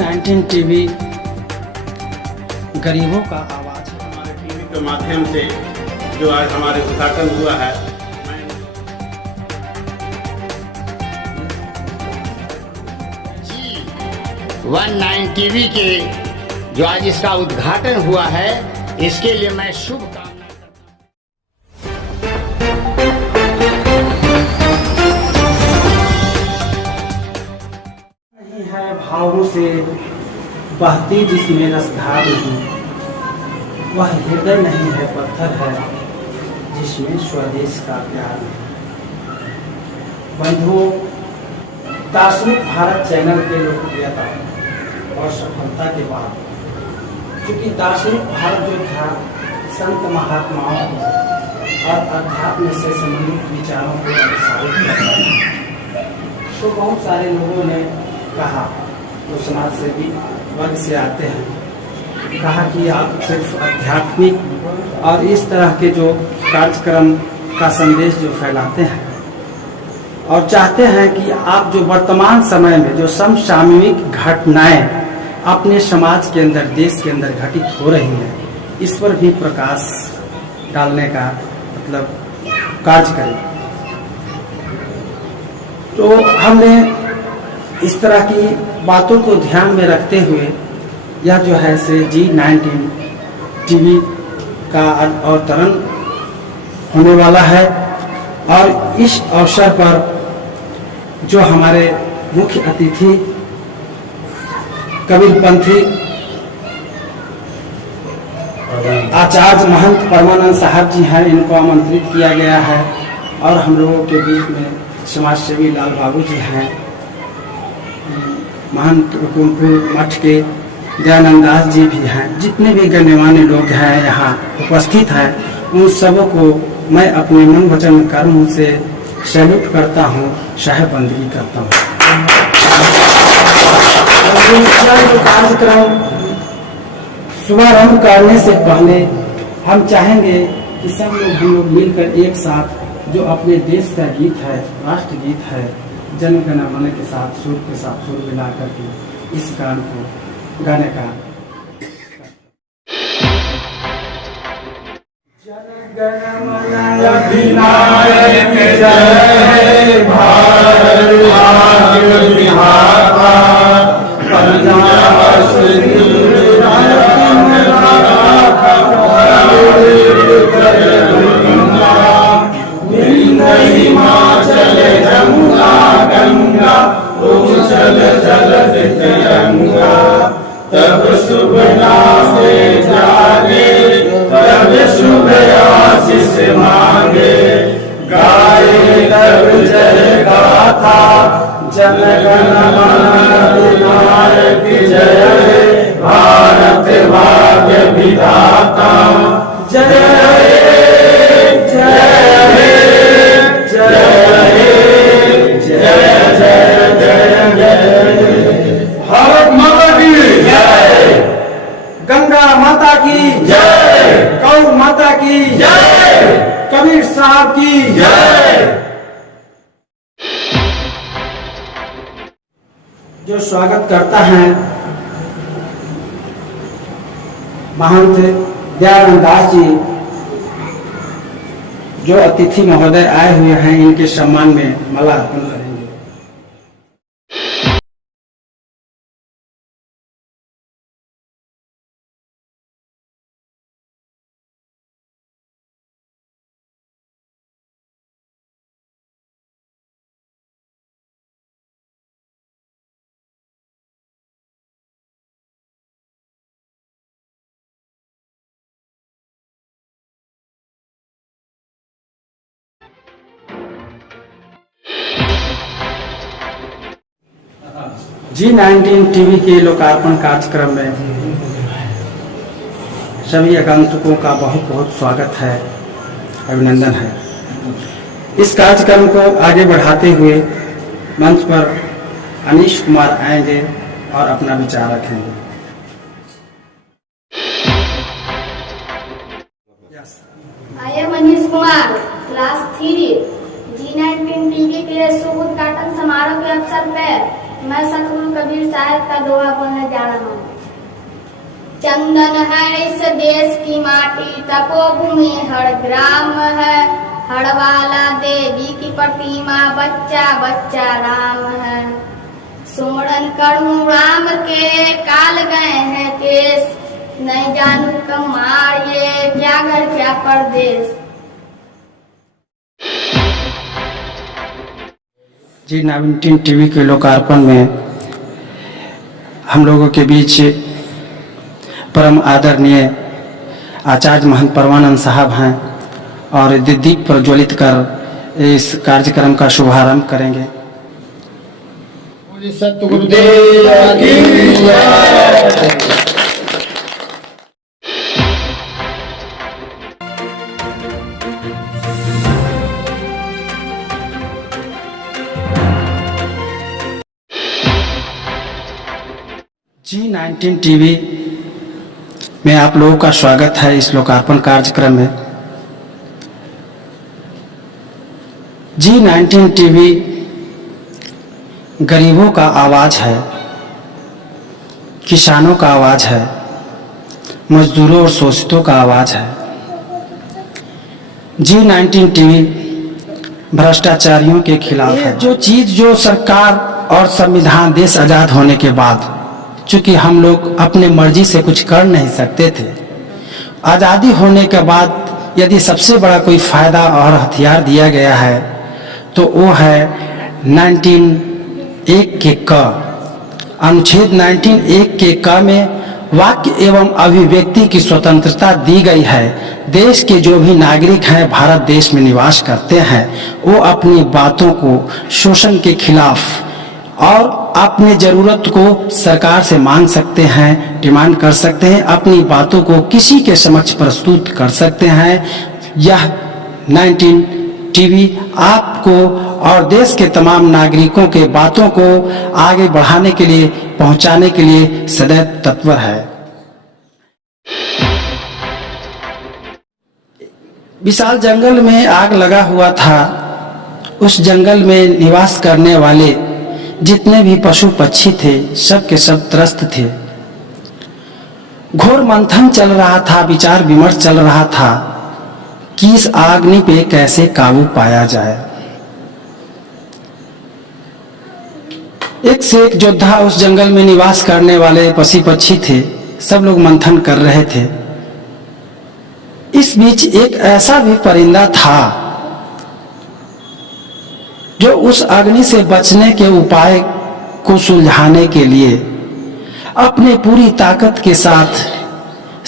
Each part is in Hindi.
G19 टीवी गरीबों का आवाज है। हमारे टीवी के माध्यम से जो आज हमारे उद्घाटन हुआ है, G19 टीवी के जो आज इसका उद्घाटन हुआ है, इसके लिए मैं शुभकामनाएं नहीं है भावों से बहती जिसमें रसधार नहीं, वह हृदय नहीं है पत्थर है जिसमें स्वदेश का प्यार नहीं। बंधुओं, दार्शनिक भारत चैनल के लोकप्रियता और सफलता के बाद क्योंकि दार्शनिक भारत जो था संत महात्माओं और अध्यात्म से संबंधित विचारों को प्रसारित करता है, तो बहुत सारे लोगों ने कहा, तो समाज से भी वर्ग से आते हैं, कहा कि आप सिर्फ आध्यात्मिक और इस तरह के जो कार्यक्रम का संदेश जो फैलाते हैं और चाहते हैं कि आप जो वर्तमान समय में जो समसामयिक घटनाएं अपने समाज के अंदर, देश के अंदर घटित हो रही हैं, इस पर भी प्रकाश डालने का मतलब कार्य करें। तो हमने इस तरह की बातों को ध्यान में रखते हुए यह जो है से G19 टीवी का अवतरण होने वाला है। और इस अवसर पर जो हमारे मुख्य अतिथि कबीरपंथी आचार्य महंत परमानंद साहब जी हैं, इनको आमंत्रित किया गया है। और हम लोगों के बीच में समाज सेवी लाल बाबू जी हैं, महंत रुकुमपुर मठ के दयानंदास जी भी हैं, जितने भी गण्यमान्य लोग हैं यहाँ उपस्थित हैं, उन सबों को मैं अपने मन वचन कर्म से सैल्यूट करता हूँ, शाहबंदगी करता हूँ। कार्यक्रम शुभारंभ करने से पहले हम चाहेंगे कि सब लोग हम लोग मिलकर एक साथ जो अपने देश का गीत है, राष्ट्र गीत है, जन गण मन के साथ सुर मिला करके इस गान को गाने का जन गण मन अधिनायक जय भारत भाग्य विधाता पंजाब हिमाचल जमुना गंगा उछल जल तिरंगा, तब शुभ नासे जागे, तब शुभ आशीष मांगे, गाए तब जय गाथा, जन गण मन अधिनायक जय भारत भाग्य विधाता जय भारत माता की जय, गंगा माता की जय, गौ माता की जय, कबीर साहब की जय। जो स्वागत करता है महंत दयानंदास जी, जो अतिथि महोदय आए हुए हैं, इनके सम्मान में माला अर्पण करेंगे। G19 टीवी के लोकार्पण कार्यक्रम में सभी आगंतुकों का बहुत बहुत स्वागत है, अभिनंदन है। इस कार्यक्रम को आगे बढ़ाते हुए मंच पर अनीश कुमार आएंगे और अपना विचार रखेंगे। I am Anish Kumar, class 3, G19 TV के शुभ उद्घाटन समारोह के अवसर पर मैं सतगुरु कबीर साहब का दोहा बोलने जा रहा हूँ। चंदन है इस देश की माटी, तपोभूमि हर ग्राम है, हड़वाला देवी की प्रतिमा, बच्चा बच्चा राम है। सुमरन करूं राम के, काल गए हैं केस, नहीं जानू कमार ये, क्या घर क्या परदेश। जी 19 टीवी के लोकार्पण में हम लोगों के बीच परम आदरणीय आचार्य महंत परमानंद साहब हैं और दीप प्रज्वलित कर इस कार्यक्रम का शुभारंभ करेंगे। सतगुरुदेव की जय। G19 टीवी में आप लोगों का स्वागत है इस लोकार्पण कार्यक्रम में। G19 टीवी गरीबों का आवाज है, किसानों का आवाज है, मजदूरों और शोषितों का आवाज है। G19 टीवी भ्रष्टाचारियों के खिलाफ है। जो चीज जो सरकार और संविधान देश आजाद होने के बाद, चूंकि हम लोग अपने मर्जी से कुछ कर नहीं सकते थे, आज़ादी होने के बाद यदि सबसे बड़ा कोई फायदा और हथियार दिया गया है तो वो है 19(1) के क। अनुच्छेद 19(1) के क में वाक्य एवं अभिव्यक्ति की स्वतंत्रता दी गई है। देश के जो भी नागरिक हैं, भारत देश में निवास करते हैं, वो अपनी बातों को शोषण के खिलाफ और अपने ज़रूरत को सरकार से मांग सकते हैं, डिमांड कर सकते हैं, अपनी बातों को किसी के समक्ष प्रस्तुत कर सकते हैं। यह 19 टीवी आपको और देश के तमाम नागरिकों के बातों को आगे बढ़ाने के लिए, पहुंचाने के लिए सदैव तत्पर है। विशाल जंगल में आग लगा हुआ था। उस जंगल में निवास करने वाले जितने भी पशु पक्षी थे, सब के सब त्रस्त थे। घोर मंथन चल रहा था, विचार विमर्श चल रहा था कि इस अग्नि पे कैसे काबू पाया जाए। एक से एक योद्धा उस जंगल में निवास करने वाले पशु पक्षी थे, सब लोग मंथन कर रहे थे। इस बीच एक ऐसा भी परिंदा था जो उस अग्नि से बचने के उपाय को सुलझाने के लिए अपने पूरी ताकत के साथ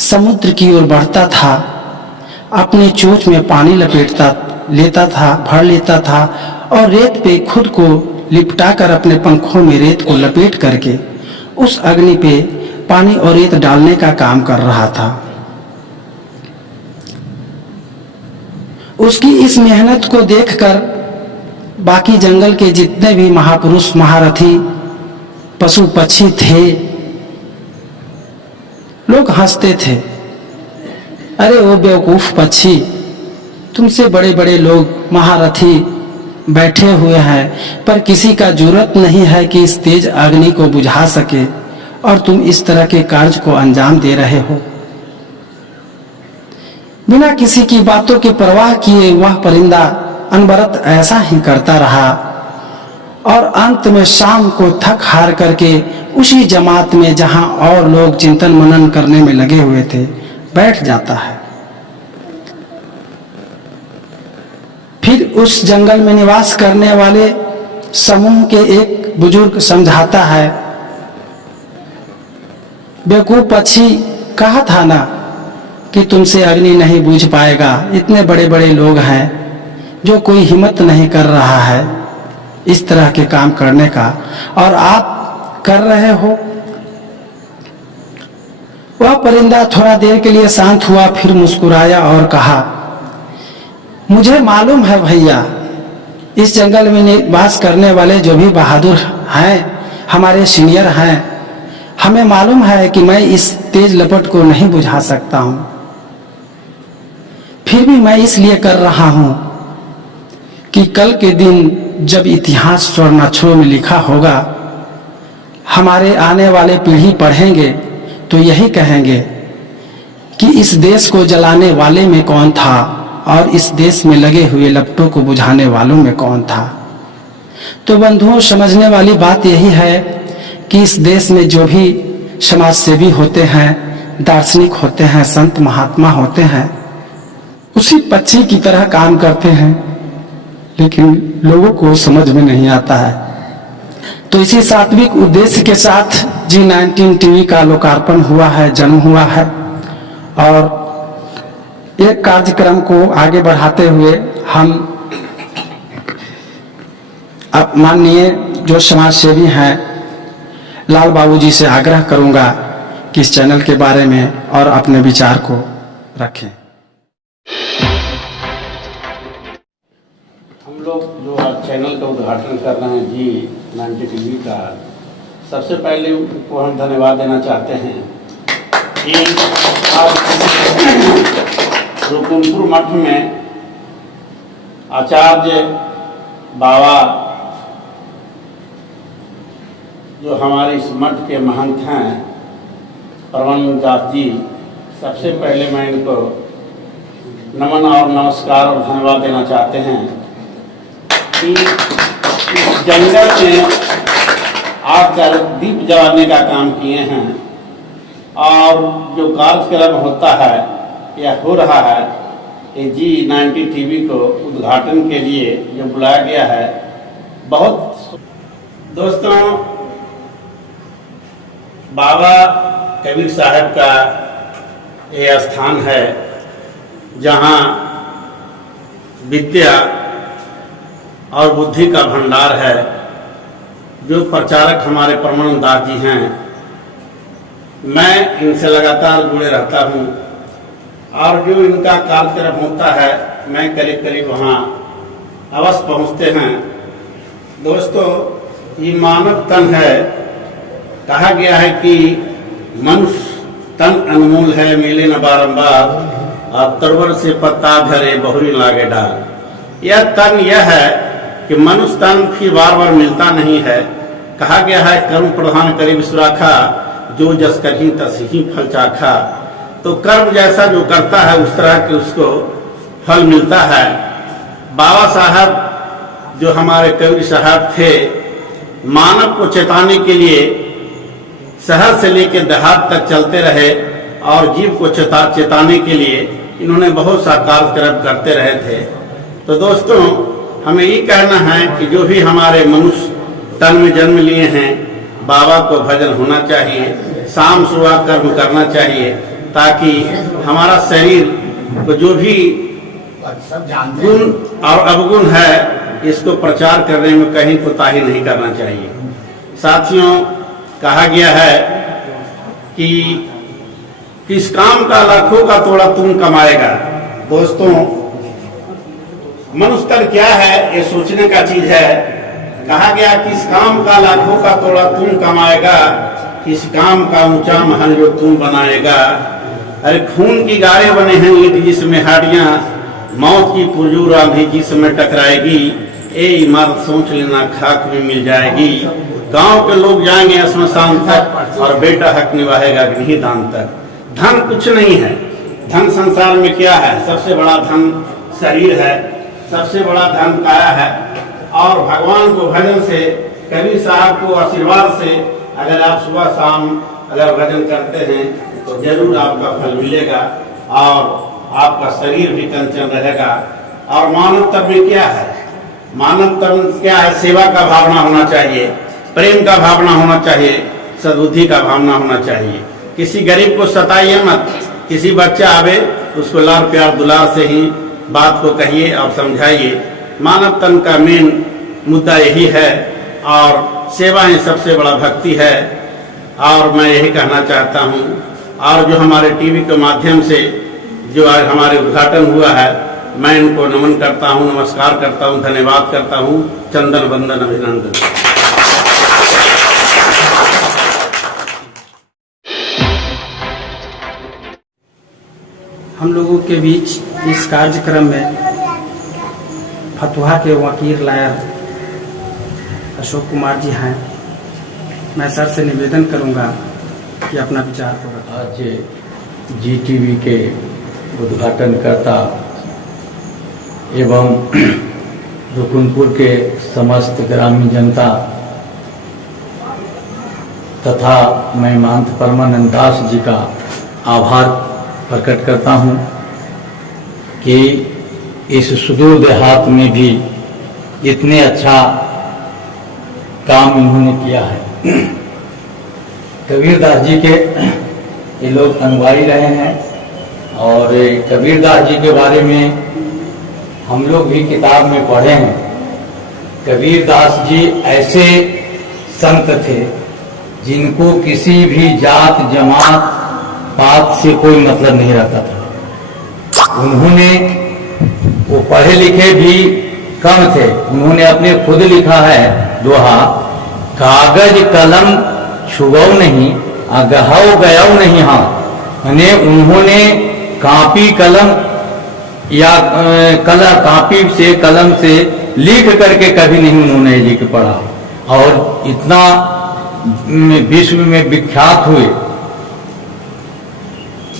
समुद्र की ओर बढ़ता था। अपने चोंच में पानी लपेटता लेता था, भर लेता था और रेत पे खुद को लिपटाकर अपने पंखों में रेत को लपेट करके उस अग्नि पे पानी और रेत डालने का काम कर रहा था। उसकी इस मेहनत को देखकर बाकी जंगल के जितने भी महापुरुष, महारथी, पशु पक्षी थे, लोग हंसते थे। अरे वो बेवकूफ पक्षी, तुमसे बड़े बड़े लोग महारथी बैठे हुए हैं, पर किसी का जुर्रत नहीं है कि इस तेज अग्नि को बुझा सके, और तुम इस तरह के कार्य को अंजाम दे रहे हो। बिना किसी की बातों की परवाह किए वह परिंदा अनवरत ऐसा ही करता रहा और अंत में शाम को थक हार करके उसी जमात में जहां और लोग चिंतन मनन करने में लगे हुए थे, बैठ जाता है। फिर उस जंगल में निवास करने वाले समूह के एक बुजुर्ग समझाता है, बेवकूफ पक्षी, कहा था ना कि तुमसे अग्नि नहीं बुझ पाएगा। इतने बड़े बड़े लोग हैं जो कोई हिम्मत नहीं कर रहा है इस तरह के काम करने का, और आप कर रहे हो। वह परिंदा थोड़ा देर के लिए शांत हुआ, फिर मुस्कुराया और कहा, मुझे मालूम है भैया, इस जंगल में निवास करने वाले जो भी बहादुर हैं, हमारे सीनियर हैं, हमें मालूम है कि मैं इस तेज लपट को नहीं बुझा सकता हूं। फिर भी मैं इसलिए कर रहा हूं कि कल के दिन जब इतिहास स्वर्णाक्षरों में लिखा होगा हमारे आने वाले पीढ़ी पढ़ेंगे तो यही कहेंगे कि इस देश को जलाने वाले में कौन था और इस देश में लगे हुए लपटों को बुझाने वालों में कौन था। तो बंधुओं, समझने वाली बात यही है कि इस देश में जो भी समाज सेवी होते हैं, दार्शनिक होते हैं, संत महात्मा होते हैं, उसी पक्षी की तरह काम करते हैं, लेकिन लोगों को समझ में नहीं आता है। तो इसी सात्विक उद्देश्य के साथ G19 टीवी का लोकार्पण हुआ है, जन्म हुआ है। और एक कार्यक्रम को आगे बढ़ाते हुए हम अब माननीय जो समाज सेवी हैं लाल बाबू जी से आग्रह करूंगा कि इस चैनल के बारे में और अपने विचार को रखें। हम लोग जो आज चैनल का उद्घाटन कर रहे हैं G19 टीवी का, सबसे पहले उनको हम धन्यवाद देना चाहते हैं कि आज रुकुमपुर मठ में आचार्य बाबा जो हमारे इस मठ के महंत हैं परमानंद दास जी, सबसे पहले मैं इनको नमन और नमस्कार और धन्यवाद देना चाहते हैं कि इस जंगल में आकर दीप जलाने का काम किए हैं और जो कार्यक्रम होता है या हो रहा है ये G19 टीवी को उद्घाटन के लिए जो बुलाया गया है। बहुत दोस्तों, बाबा कबीर साहब का ये स्थान है जहाँ विद्या और बुद्धि का भंडार है। जो प्रचारक हमारे परमानंद दास जी हैं, मैं इनसे लगातार जुड़े रहता हूँ और जो इनका कार्यक्रम होता है मैं करीब करीब वहाँ अवश्य पहुँचते हैं। दोस्तों, ये मानव तन है। कहा गया है कि मनुष्य तन अनमोल है, मिले न बारंबार, और तरवर से पत्ता झरे बहुरी लागे डाल। यह तन यह है कि मनुष्य तन भी बार बार मिलता नहीं है। कहा गया है कर्म प्रधान करी विश्वाखा, जो जस करही तस ही फल चाखा। तो कर्म जैसा जो करता है उस तरह के उसको फल मिलता है। बाबा साहब जो हमारे कबीर साहब थे, मानव को चेताने के लिए शहर से लेकर देहात तक चलते रहे और जीव को चेताने के लिए इन्होंने बहुत सा कार्यक्रम करते रहे थे। तो दोस्तों, हमें ये कहना है कि जो भी हमारे मनुष्य तन में जन्म लिए हैं, बाबा को भजन होना चाहिए, शाम सुबह कर्म करना चाहिए, ताकि हमारा शरीर को जो भी गुण और अवगुण है इसको प्रचार करने में कहीं कोताही नहीं करना चाहिए। साथियों, कहा गया है कि किस काम का लाखों का तोड़ा तुम कमाएगा। दोस्तों, मनुष्य तन क्या है ये सोचने का चीज है। कहा गया किस काम का लाखों का तोड़ा तुम कमाएगा, किस काम का ऊंचा महल जो तुम बनाएगा। अरे खून की गाड़े बने हैं ईंट जिसमें हाड़ियां, मौत की पुरजोर आंधी जिसमें टकराएगी, ए इमारत सोच लेना खाक में मिल जाएगी। गांव के लोग जाएंगे श्मशान तक और बेटा हक निभाएगा अग्नि दान तक। धन कुछ नहीं है। धन संसार में क्या है? सबसे बड़ा धन शरीर है, सबसे बड़ा धन काया है। और भगवान को भजन से, कबीर साहब को आशीर्वाद से अगर आप सुबह शाम अगर भजन करते हैं तो जरूर आपका फल मिलेगा और आपका शरीर भी कंचन रहेगा। और मानव तन में क्या है? मानव तन क्या है? सेवा का भावना होना चाहिए, प्रेम का भावना होना चाहिए, सद्बुद्धि का भावना होना चाहिए। किसी गरीब को सताइए मत। किसी बच्चा आवे उसको लाड़ प्यार दुलार से ही बात को कहिए और समझाइए। मानव तन का मेन मुद्दा यही है और सेवा ही सबसे बड़ा भक्ति है। और मैं यही कहना चाहता हूँ। और जो हमारे टीवी के माध्यम से जो आज हमारे उद्घाटन हुआ है, मैं इनको नमन करता हूँ, नमस्कार करता हूँ, धन्यवाद करता हूँ, चंदन वंदन अभिनंदन। हम लोगों के बीच इस कार्यक्रम में फतुहा के वकील लायर अशोक कुमार जी हैं मैं सर से निवेदन करूंगा कि अपना विचार को रखें। आज GTV के उद्घाटनकर्ता एवं रुकुनपुर के समस्त ग्रामीण जनता तथा मैं महंत परमानंद दास जी का आभार प्रकट करता हूं कि इस सुदूर देहात में भी इतने अच्छा काम इन्होंने किया है। कबीरदास जी के ये लोग अनुयायी रहे हैं और कबीरदास जी के बारे में हम लोग भी किताब में पढ़े हैं। कबीरदास जी ऐसे संत थे जिनको किसी भी जात जमात पात से कोई मतलब नहीं रहता था। उन्होंने वो पढ़े लिखे भी कम थे। उन्होंने अपने खुद लिखा है दोहा, कागज कलम छुओ नहीं अगहाओ गयाओ नहीं हाथ। यानी उन्होंने कापी कलम या कापी से कलम से लिख करके कभी नहीं उन्होंने जी के पढ़ा और इतना विश्व में विख्यात हुए।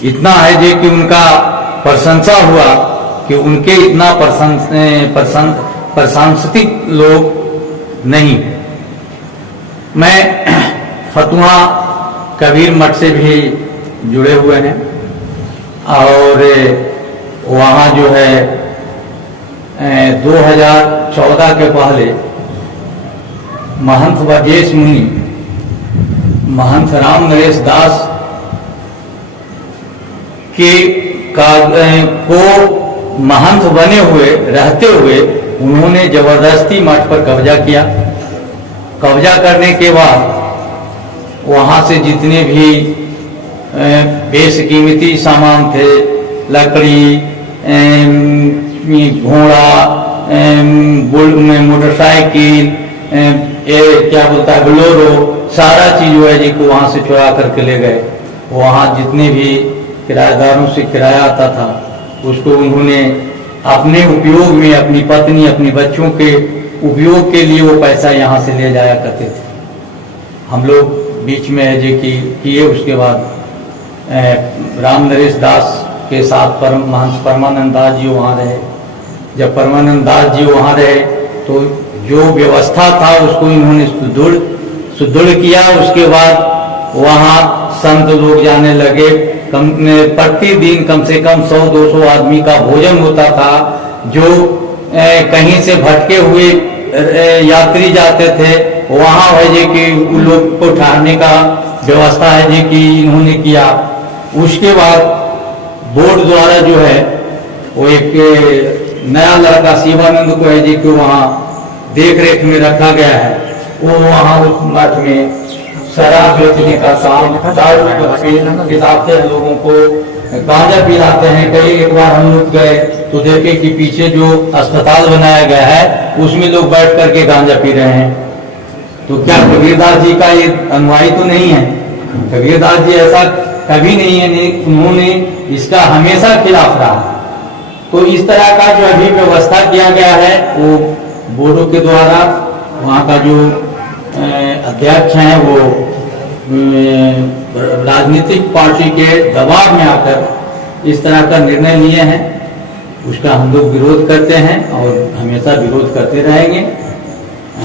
इतना है जी कि उनका प्रशंसा हुआ कि उनके इतना प्रशंसित लोग नहीं। मैं फतुहा कबीर मठ से भी जुड़े हुए हैं और वहाँ जो है 2014 के पहले महंत ब्रजेश मुनि महंत राम नरेश दास के को महंत बने हुए रहते हुए उन्होंने जबरदस्ती मठ पर कब्जा किया। कब्जा करने के बाद वहाँ से जितने भी बेशकीमती सामान थे, लकड़ी, घोड़ा, मोटरसाइकिल, क्या बोलता है बोलेरो, सारा चीज जो है जी को वहाँ से चुरा करके ले गए। वहाँ जितने भी किराएदारों से किराया आता था उसको उन्होंने अपने उपयोग में, अपनी पत्नी अपने बच्चों के उपयोग के लिए वो पैसा यहाँ से ले जाया करते थे। हम लोग बीच में है जी किए। उसके बाद राम नरेश दास के साथ महंत परमानंद दास जी वहाँ रहे। जब परमानंद दास जी वहाँ रहे तो जो व्यवस्था था उसको इन्होंने सुदृढ़ किया। उसके बाद वहाँ संत लोग जाने लगे। प्रतिदिन कम से कम 100-200 आदमी का भोजन होता था। जो कहीं से भटके हुए यात्री जाते थे वहाँ है जी कि उन लोग को ठहरने का व्यवस्था है जी कि इन्होंने किया। उसके बाद बोर्ड द्वारा जो है वो एक नया लड़का शिवानंद को है जी कि वहाँ देख रेख में रखा गया है। वो वहाँ उस मठ में शराब बेचने का काम, दारू किताब से लोगों को गांजा पिलाते हैं। कई एक बार हम लोग गए तो देखे कि पीछे जो अस्पताल बनाया गया है उसमें लोग बैठ करके गांजा पी रहे हैं। तो क्या कबीरदास जी का ये अनुयायी तो नहीं है? कबीरदास जी ऐसा कभी नहीं है, नहीं उन्होंने इसका हमेशा खिलाफ रहा। तो इस तरह का जो अभी व्यवस्था किया गया है वो बोर्डों के द्वारा वहाँ का जो अध्यक्ष हैं वो राजनीतिक पार्टी के दबाव में आकर इस तरह का निर्णय लिए हैं। उसका हम लोग विरोध करते हैं और हमेशा विरोध करते रहेंगे।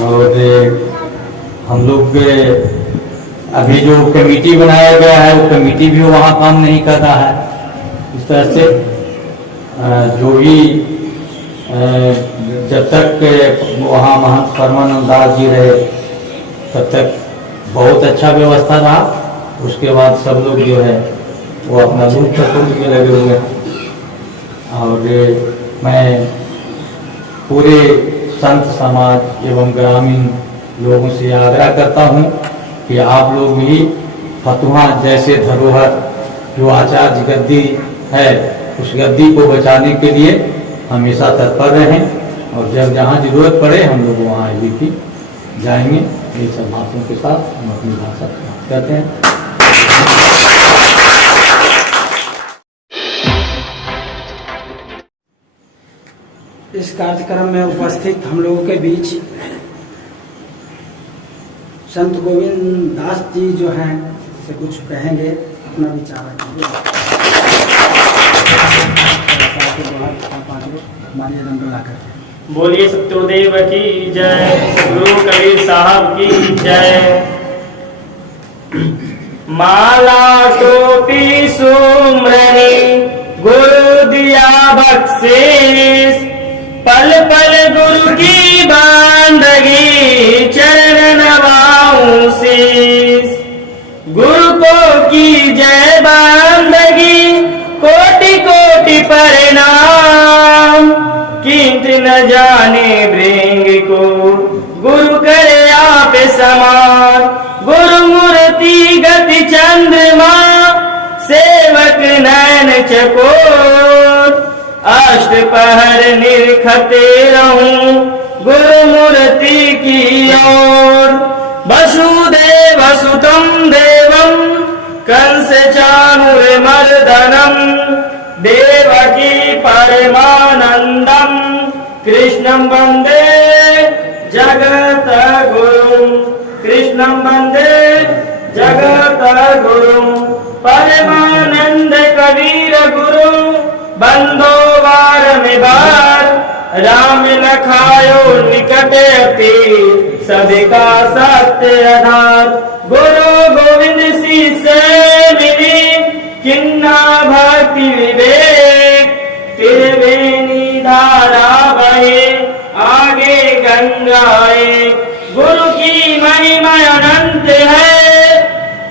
और हम लोग अभी जो कमेटी बनाया गया है वो कमेटी भी वहाँ काम नहीं कर रहा है। इस तरह से जो भी जब तक वहाँ महंत परमानंद दास जी रहे तब तक बहुत अच्छा व्यवस्था रहा। उसके बाद सब लोग जो है वो अपना लूट खसोट में लगे हुए हैं। और मैं पूरे संत समाज एवं ग्रामीण लोगों से आग्रह करता हूँ कि आप लोग भी फतुहा जैसे धरोहर जो आचार्य गद्दी है उस गद्दी को बचाने के लिए हमेशा तत्पर रहें। और जब जहाँ जरूरत पड़े हम लोग वहाँ भी जाएंगे। ये सब बातों के साथ हम अपनी भाषा समाप्त करते हैं। इस कार्यक्रम में उपस्थित हम लोगों के बीच संत गोविंद दास जी जो हैं से कुछ कहेंगे, अपना विचार रखेंगे। मानिए दंड लाकर बोलिए सत्यदेव की जय, गुरु कबीर साहब की जय। माला टोपी सुमरनी गुरु दिया बख्शिश, पल पल गुरु की बंदगी चरण नवाऊं शीश। गुरु को की जय बंदगी कोटि कोटि प्रणाम, कीमत न जाने भृंग को गुरु करे आप समान। गुरु मूर्ति गति चंद्रमा सेवक नयन चकोर, अष्ट पहर निरखते रहूं गुरु मूर्ति की ओर। वसुदेव सुतं देवं कंस चाणूरमर्दनम, देवकी परमानंदम कृष्णं वंदे जगत गुरुं। कृष्णं वंदे जगत गुरुं, परमानंद कबीर गुरु बंदो वार में बार। राम लखायो निकट अति सबका सत्य आधार। गुरु गोविंद से मिली किन्ना भक्ति विवेक, त्रिवेणी धारा बहे आगे गंगाए। गुरु की महिमा अनंत है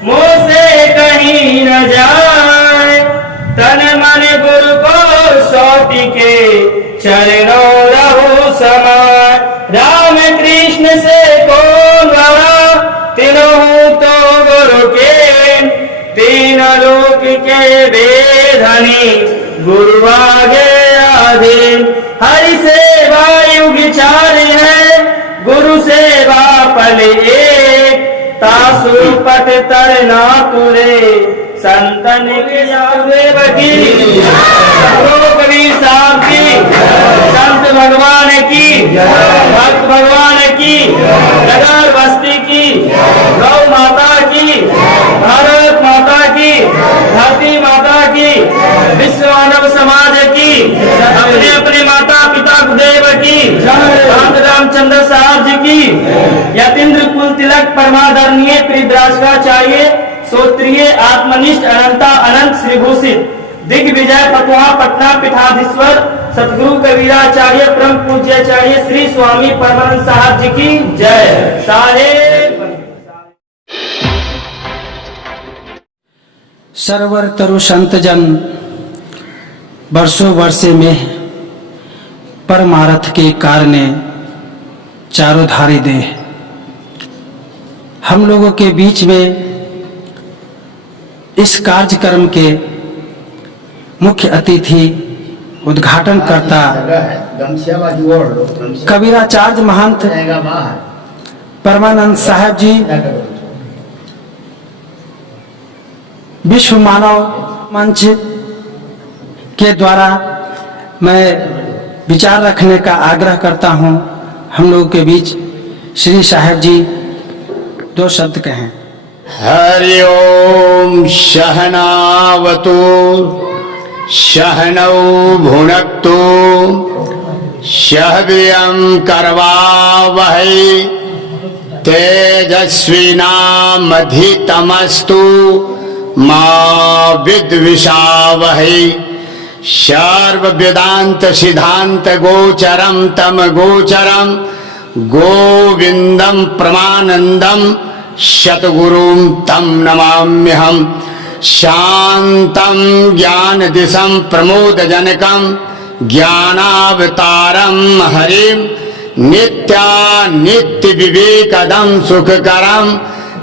मुँह से कहीं न जाए। तन मन गुरु को सौंपी के चरणों रहो समाय। राम कृष्ण से कौन बड़ा तीनों तो गुरु के, तीन लोक के वेधनी गुरु आगे अधीन। हरि सेवा युग चार है गुरु सेवा पल एक, तासु पट तरना तुरे संतन के देव की। गुरु कबीर साहब की, संत भगवान की, भक्त भगवान की, नगर बस्ती की, गौ माता की, भारत माता की, धरती माता की, विश्व मानव समाज की, अपने अपने माता पिता गुरुदेव की, संत रामचंद्र साहब जी की, यतीन्द्र कुल तिलक परमादरणीय प्रियद्राष्टाचार्य श्रोत्रिय आत्मनिष्ठ अनंता अनंत श्रीभूषित दिग्विजय पटवा पटना पीठाधीश्वर सतगुरु कबीराचार्य परम पूज्याचार्य श्री स्वामी परमानंद साहब जी की जय। साहेब सरवर तरु संत जन वर्षों वर्षे में परमारथ के कारणे चारों धारी दे। हम लोगों के बीच में इस कार्यक्रम के मुख्य अतिथि उद्घाटन करता कबीराचार्य महंत परमानंद साहब जी विश्व मानव मंच के द्वारा मैं विचार रखने का आग्रह करता हूं। हम लोगों के बीच श्री साहब जी दो शब्द कहें। हरि ओम सहनावतु सहनौ भुनक्तु सह वीर्यं करवावहै तेजस्विनामधितमस्तु मा विद्विषावहै। सर्व वेदांत सिद्धांत गोचरम तम गोचरम गोविंदम परमानंदम सतगुरुं तम नमाम्यहम्। शांतं ज्ञान दिशं प्रमोदजनकं ज्ञानावतारं हरिं नित्यानित्य विवेकदं सुखकरं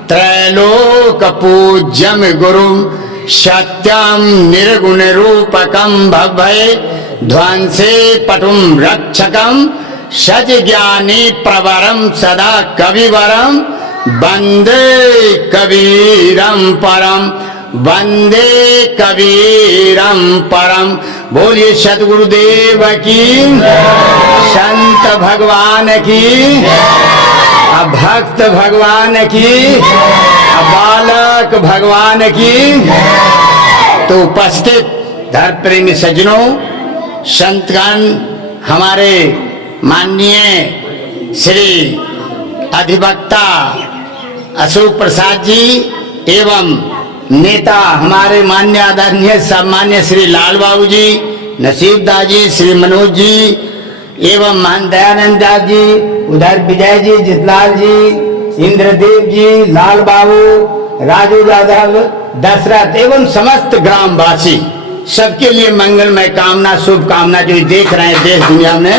त्रैलोकपूज्यं गुरुं सत्यं निर्गुणरूपकं भव्ये ध्वंसे पटुं रक्षकं सज्ज्ञानी प्रवरं सदा कविवरं वंदे कबीरं परम वंदे कबीरं परम। बोलिए सतगुरुदेव की, संत भगवान की। अब भक्त भगवान की, अब बालक भगवान की। तो उपस्थित धर्म प्रेमी सज्जनों, संतगण, हमारे माननीय श्री अधिवक्ता अशोक प्रसाद जी एवं नेता हमारे मान्य आदरणीय सम्मान्य श्री लाल बाबू जी, नसीबदास जी, श्री मनोज जी एवं महंत दयानंद दास जी, उधर विजय जी, जितलाल जी, इंद्रदेव जी, लाल बाबू, राजू यादव, दशरथ एवं समस्त ग्रामवासी, सबके लिए मंगलमय कामना, शुभकामना। जो देख रहे हैं देश दुनिया में,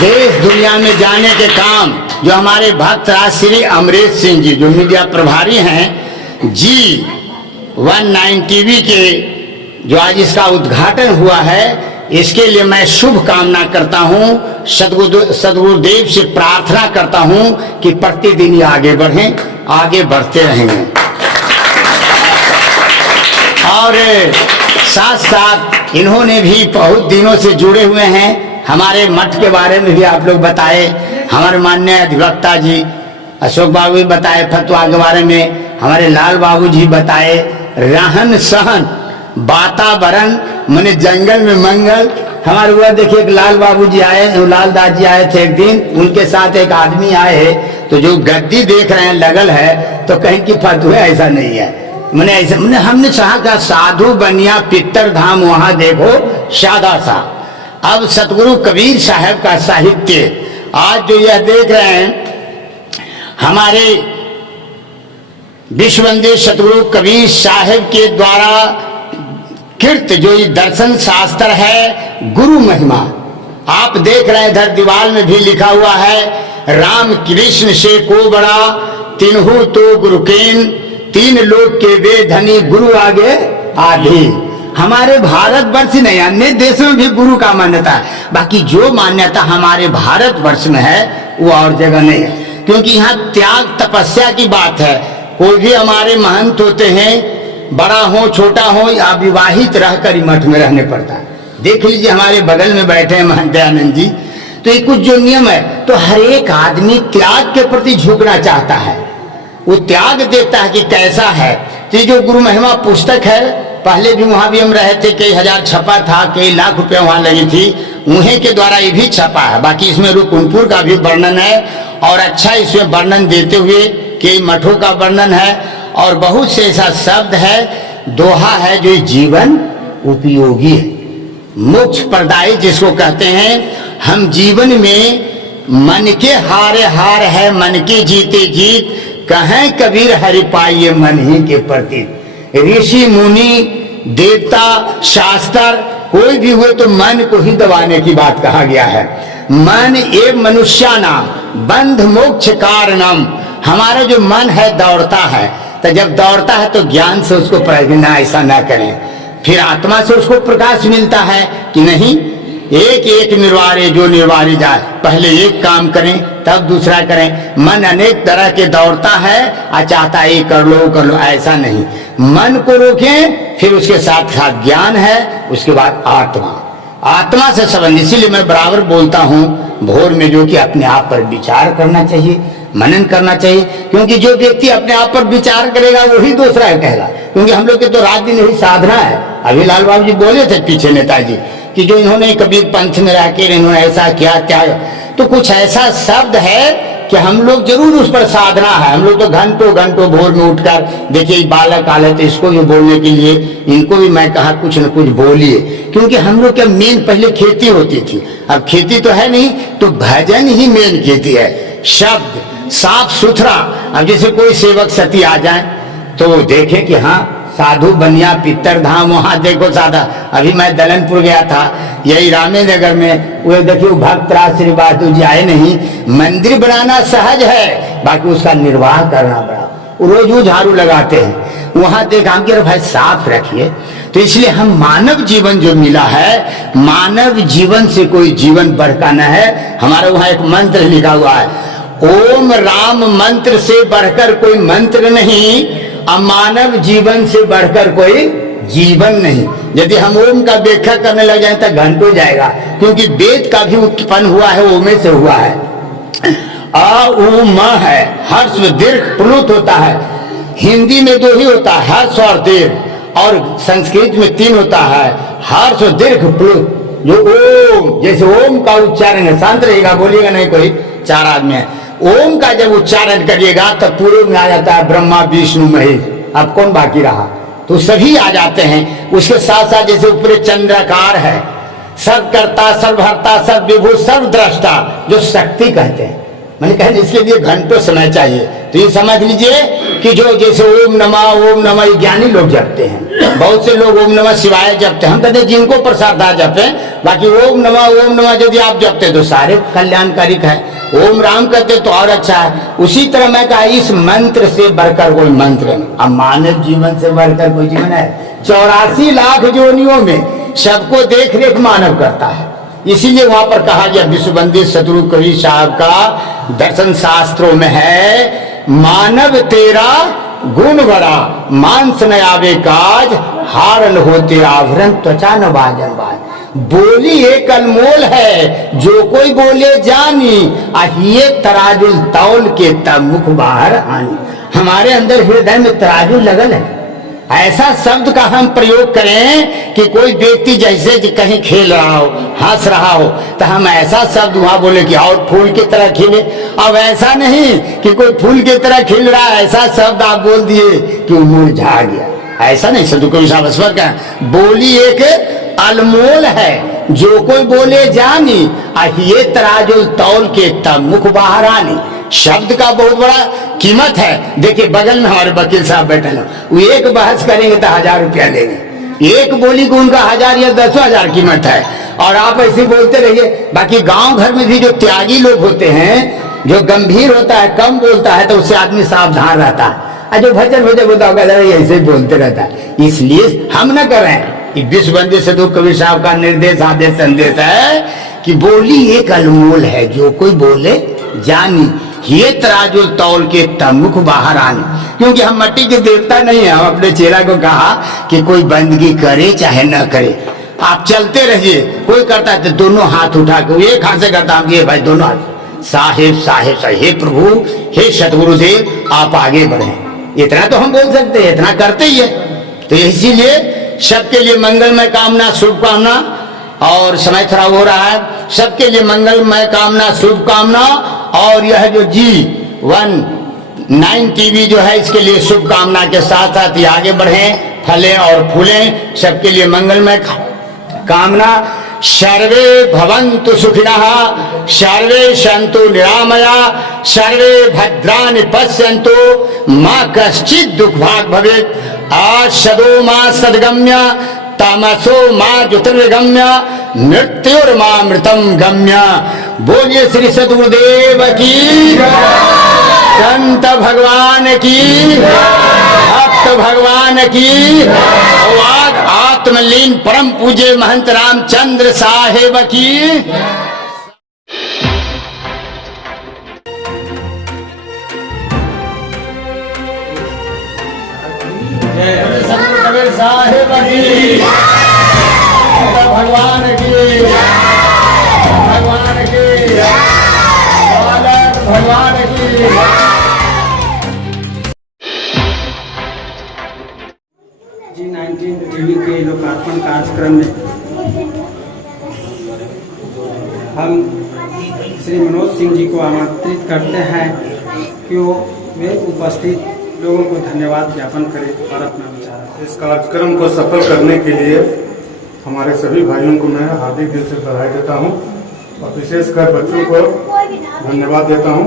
देश दुनिया में जाने के काम जो हमारे भक्त राज श्री अमरेश सिंह जी जो मीडिया प्रभारी हैं, G19 टीवी के जो आज इसका उद्घाटन हुआ है, इसके लिए मैं शुभ कामना करता हूं। सदगुरुदेव से प्रार्थना करता हूं कि प्रतिदिन ये आगे बढ़ें, आगे बढ़ते रहेंगे। और साथ साथ इन्होंने भी बहुत दिनों से जुड़े हुए हैं। हमारे मठ के बारे में भी आप लोग बताए, हमारे माननीय अधिवक्ता जी अशोक बाबू भी बताए, फतवा के बारे में हमारे लाल बाबू जी बताए, रहन सहन, वातावरण, माने जंगल में मंगल। हमारे हुआ देखिए एक लाल बाबू जी आए, लाल दास जी आए थे एक दिन, उनके साथ एक आदमी आए, तो जो गद्दी देख रहे हैं लगल है, तो कहीं की फतवे ऐसा नहीं है, मैंने ऐसा, मैंने हमने चाहा का साधु बनिया पितर धाम वहां देखो सादा सा। अब सतगुरु कबीर साहब का साहित्य आज जो यह देख रहे हैं, हमारे विश्ववंदे सतगुरु कबीर साहब के द्वारा कृत जो ये दर्शन शास्त्र है, गुरु महिमा, आप देख रहे हैं इधर दीवार में भी लिखा हुआ है, राम कृष्ण से को बड़ा तिन्हु तो गुरुकेन, तीन लोग के वे धनी गुरु आगे आधी। हमारे भारत वर्ष नहीं, अन्य देशों में भी गुरु का मान्यता है, बाकी जो मान्यता हमारे भारत वर्ष में है वो और जगह नहीं है, क्योंकि यहाँ त्याग तपस्या की बात है। कोई भी हमारे महंत होते हैं, बड़ा हो छोटा हो या विवाहित रहकर ही मठ में रहने पड़ता है। देख लीजिए हमारे बगल में बैठे हैं महंत दयानंद जी, तो ये कुछ जो नियम है, तो हर एक आदमी त्याग के प्रति झुकना चाहता है, वो त्याग देता है कि कैसा है। तो ये जो गुरु महिमा पुस्तक है, पहले भी वहां भी हम रहे थे, कई हजार छपा था, कई लाख रुपया वहां लगी थी, उन्हीं के द्वारा ये भी छपा है। बाकी इसमें रुकुनपुर का भी वर्णन है, और अच्छा इसमें वर्णन देते हुए कई मठों का वर्णन है, और बहुत से ऐसा शब्द है, दोहा है जो जीवन उपयोगी है, मोक्ष प्रदायी जिसको कहते हैं। हम जीवन में मन के हारे हार है, मन के जीते जीत, कहें कबीर हरि पाइये मन ही के प्रति। ऋषि मुनि देवता शास्त्र कोई भी हुए तो मन को ही दबाने की बात कहा गया है। मन एवं मनुष्यानाम बंध मोक्ष कारणम। हमारा जो मन है दौड़ता है, तो जब दौड़ता है तो ज्ञान से उसको प्रज्ञा, ऐसा ना करें, फिर आत्मा से उसको प्रकाश मिलता है कि नहीं, एक एक निर्वारे जो निर्वारी जाए, पहले एक काम करें तब दूसरा करें। मन अनेक तरह के दौड़ता है, चाहता है ये कर लो, ऐसा नहीं। मन को रोकें, फिर उसके साथ साथ ज्ञान है, उसके बाद आत्मा, आत्मा से संबंध। इसीलिए मैं बराबर बोलता हूँ भोर में जो कि अपने आप पर विचार करना चाहिए, मनन करना चाहिए, क्योंकि जो व्यक्ति अपने आप पर विचार करेगा वही दूसरा कहेगा। क्योंकि हम लोग के तो रात दिन यही साधना है। अभी लाल बाबू जी बोले थे पीछे नेताजी कि जो इन्होंने कबीर पंथ में रहकर इन्होंने ऐसा किया त्याग, तो कुछ ऐसा शब्द है कि हम लोग जरूर उस पर साधना है। हम लोग तो घंटों घंटों भोर में उठकर, देखिए बालक आले थे, इसको भी बोलने के लिए, इनको भी मैं कहा कुछ न कुछ बोलिए, क्योंकि हम लोग क्या मेन पहले खेती होती थी, अब खेती तो है नहीं, तो भजन ही मेन खेती है। शब्द साफ सुथरा। अब जैसे कोई सेवक सती आ जाए तो देखे कि हाँ साधु बनिया पितर धाम, वहां देखो साधा। अभी मैं दलनपुर गया था, यही रामेनगर में, वो देखिए भक्त राज श्री बहादुर जी आए नहीं। मंदिर बनाना सहज है, बाकी उसका निर्वाह करना बड़ा, रोज वो झाड़ू लगाते हैं, वहां देखा हम कह भाई साफ रखिए। तो इसलिए हम मानव जीवन जो मिला है, मानव जीवन से कोई जीवन बढ़का न है। हमारे वहां एक मंत्र लिखा हुआ है, ओम राम मंत्र से बढ़कर कोई मंत्र नहीं, मानव जीवन से बढ़कर कोई जीवन नहीं। यदि हम ओम का व्याख्या करने लग जाए तो घंटों जाएगा, क्योंकि वेद का भी उत्पन्न हुआ है ओमे से हुआ है। आ उ म है, हर्ष दीर्घ प्लुत होता है। हिंदी में 2 ही होता है, हर्ष और दीर्घ, और संस्कृत में 3 होता है, हर्ष दीर्घ प्लुत। जो ओम, जैसे ओम का उच्चारण है, शांत रहेगा, बोलिएगा नहीं कोई, 4 आदमी है। ओम का जब उच्चारण करिएगा तब पूर्व में आ जाता है ब्रह्मा विष्णु महेश, अब कौन बाकी रहा, तो सभी आ जाते हैं। उसके साथ साथ जैसे ऊपर चंद्राकार है, सर्वकर्ता सर्वहर्ता सर्वविभू सर्वद्रष्टा, जो शक्ति कहते हैं। मैंने कहा इसके लिए घंटों समय चाहिए, तो ये समझ लीजिए कि जो जैसे ओम नमः ज्ञानी लोग जपते हैं, बहुत से लोग ओम नमः शिवाय जपते हैं, हम कहते हैं जिनको प्रसादा जपे, बाकी ओम नमः यदि आप जपते तो सारे कल्याणकारिक है। ओम राम कहते तो और अच्छा है। उसी तरह मैं कहा इस मंत्र से बढ़कर कोई मंत्र नहीं। अब मानव जीवन से बढ़कर कोई जीवन है? 84 लाख योनियों में सबको देख रेख मानव करता है। इसीलिए वहां पर कहा गया, विश्ववंदित सतगुरु कबीर साहब का दर्शन शास्त्रों में है, मानव तेरा गुण बड़ा, मांस न आवे काज, हारन होते आवरण त्वचा न बाजन बाज। बोली एक अनमोल है, जो कोई बोले जानी, आहिए तराजुल तौल के तब मुख बाहर आनी। हमारे अंदर हृदय में तराजू लगल है, ऐसा शब्द का हम प्रयोग करें कि कोई व्यक्ति जैसे कहीं खेल रहा हो, हंस रहा हो, तो हम ऐसा शब्द वहां बोले कि और फूल की तरह खिले। अब ऐसा नहीं कि कोई फूल की तरह खिल रहा है, ऐसा शब्द आप बोल दिए कि मुरझा गया, ऐसा नहीं। सदु कबीर साहब स्वर का बोली एक अनमोल है, जो कोई बोले जानी, आहिए तराजुल तौल के तब मुख बाहर आनी। शब्द का बहुत बड़ा कीमत है। देखिए बगल में हमारे वकील साहब बैठे हैं, वो एक बहस करेंगे तो 1000 रुपया लेंगे, एक बोली को उनका 1000 या 10,000 कीमत है, और आप ऐसे बोलते रहिए। बाकी गांव घर में भी जो त्यागी लोग होते हैं, जो गंभीर होता है, कम बोलता है, तो उससे आदमी सावधान रहता है। जो भजन बोलता होगा ऐसे बोलते रहता है, इसलिए हम न कर रहे हैं। विश्ववंदित सतगुरु कबीर साहब का निर्देश आदेश संदेश है कि बोली एक अनमोल है, जो कोई बोले जानी, ये तराजुल तौल के तब मुख बाहर आने। क्योंकि हम मट्टी के देवता नहीं है। हम अपने चेला को कहा कि कोई बंदगी करे चाहे न करे, आप चलते रहिए। कोई करता है तो दोनों हाथ उठा के, एक हाथ से करता हूँ, ये भाई दोनों हाथ, साहेब साहेब साहेब, हे प्रभु हे सतगुरुदेव आप आगे बढ़े। इतना तो हम बोल सकते हैं, इतना करते ही है। तो इसीलिए सबके लिए मंगलमय कामना शुभकामना, और समय थोड़ा हो रहा है, सबके लिए मंगलमय कामना शुभकामना। और यह जो G19 टीवी जो है, इसके लिए शुभकामना के साथ साथ ये आगे बढ़े, फले और फूले, सबके लिए मंगलमय कामना। सर्वे भवन्तु सुखिनः, सर्वे सन्तु निरामया, सर्वे भद्राणि पश्यन्तु, मा कश्चित् दुःखभाग् भवेत्। आसदो मा सद्गम्य, तमसो मां ज्योतिर्गम्य, मृत्युर्मा मृतम गम्य। बोलिए श्री सतगुरुदेव की, संत भगवान की, भक्त भगवान की, और आत्मलीन परम पूज्य महंत रामचंद्र साहेब की। कबीर साहेब की, भगवान की, भगवान की, भगवान की। G19 टीवी के लोकार्पण कार्यक्रम में हम श्री मनोज सिंह जी को आमंत्रित करते हैं कि वे उपस्थित लोगों को धन्यवाद ज्ञापन करें और अपना विचार। इस कार्यक्रम को सफल करने के लिए हमारे सभी भाइयों को मैं हार्दिक दिल से बधाई देता हूं, और विशेषकर बच्चों को धन्यवाद देता हूं,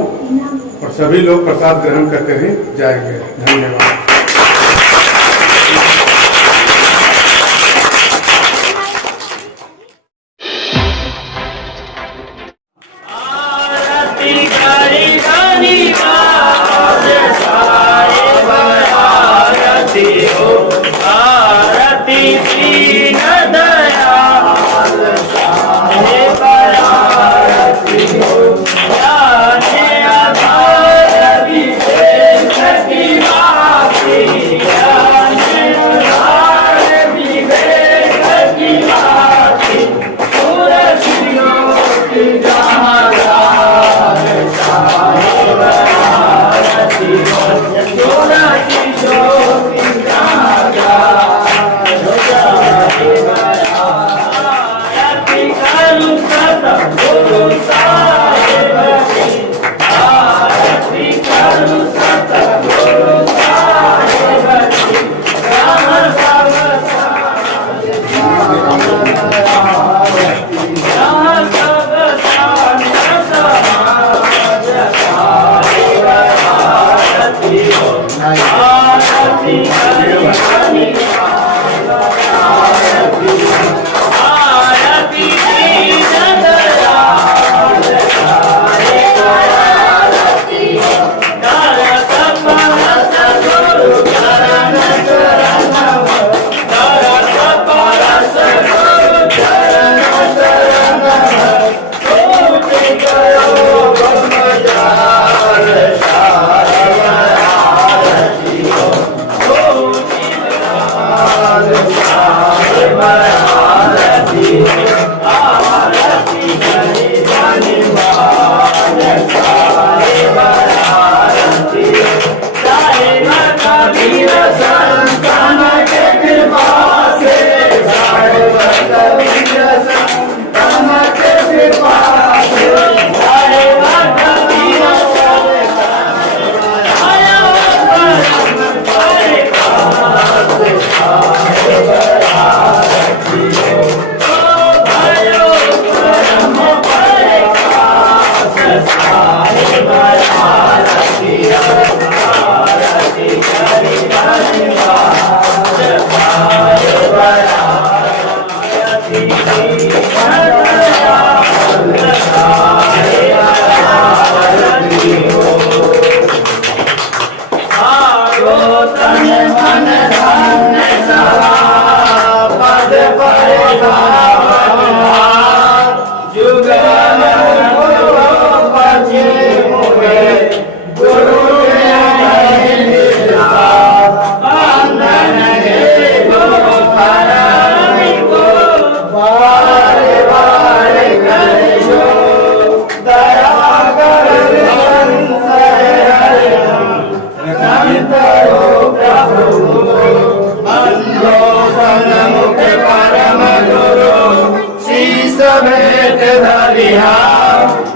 और सभी लोग प्रसाद ग्रहण करके ही जाएंगे। धन्यवाद। Yeah.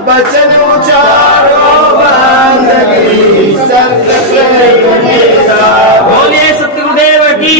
बचन उचारो बंदगी सत्य बोलिए सतगुरुदेव की